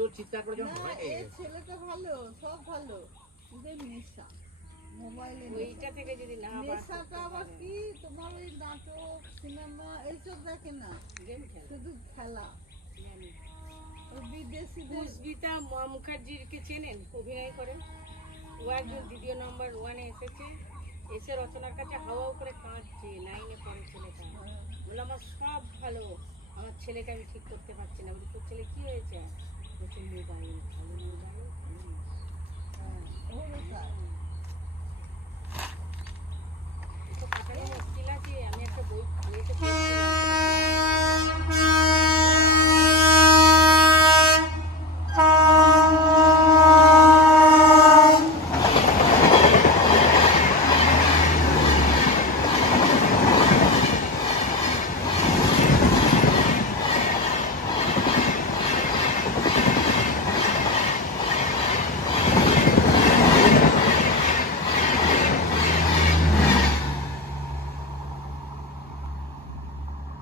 জোর চিৎকার করে যখন ভয় পেয়ে এই গেছে। ছেলেটা ভালো, সব ভালো, কিন্তু নেশা মোবাইলে ওইটা থেকে যদি না নেশাটা আবার কি তোমার ওই নাটক সিনেমা এইসব দেখে না, গেম খেলে শুধু খেলা। ওই বিদেশিদের পুষ্পিতা মুখার্জিকে চেনেন? অভিনয় করেন। ও একজন দ্বিতীয় নম্বর 1-এ এসেছে, এসে রচনার কাছে হাওয়া করে কাঁদছে। 9-এ পড়ে ছেলেটা, বলে আমার সব ভালো, আমার ছেলেকে আমি ঠিক করতে পারছি না। বলি তোর ছেলে কি হয়েছে? বলছে মোবাইল, ভালো মোবাইল